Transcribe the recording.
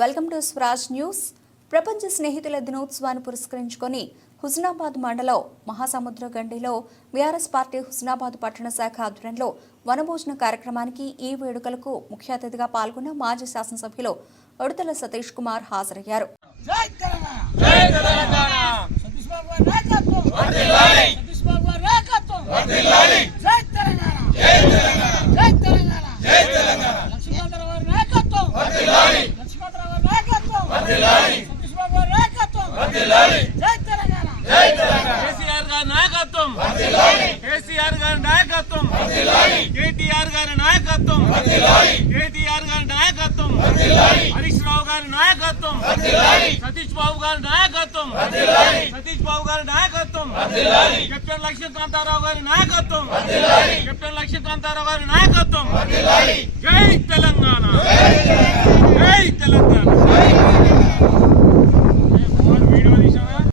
Welcome to Swaraj news. ప్రపంచ స్నేహితుల దినోత్సవాన్ని పురస్కరించుకొని హుస్నాబాద్ మండలం మహాసముద్ర గండిలో బీఆర్ఎస్ పార్టీ హుస్నాబాద్ పట్టణ శాఖ ఆధ్వర్యంలో వనభోజన కార్యక్రమానికి ఈ వేడుకలకు ముఖ్య అతిథిగా పాల్గొన్న మాజీ శాసనసభ్యులు ఉడతల సతీష్ కుమార్ హాజరయ్యారు. కేసీఆర్ గారి నాయకత్వం, కేటీఆర్ గారి నాయకత్వం, కేటీఆర్ గారి నాయకత్వం, హరీష్ రావు గారి నాయకత్వం, సతీష్ బాబు గారి నాయకత్వం, సతీష్ బాబు గారి నాయకత్వం, కెప్టెన్ లక్ష్మీకాంతారావు గారి నాయకత్వం, కెప్టెన్ లక్ష్మీకాంతారావు గారి నాయకత్వం,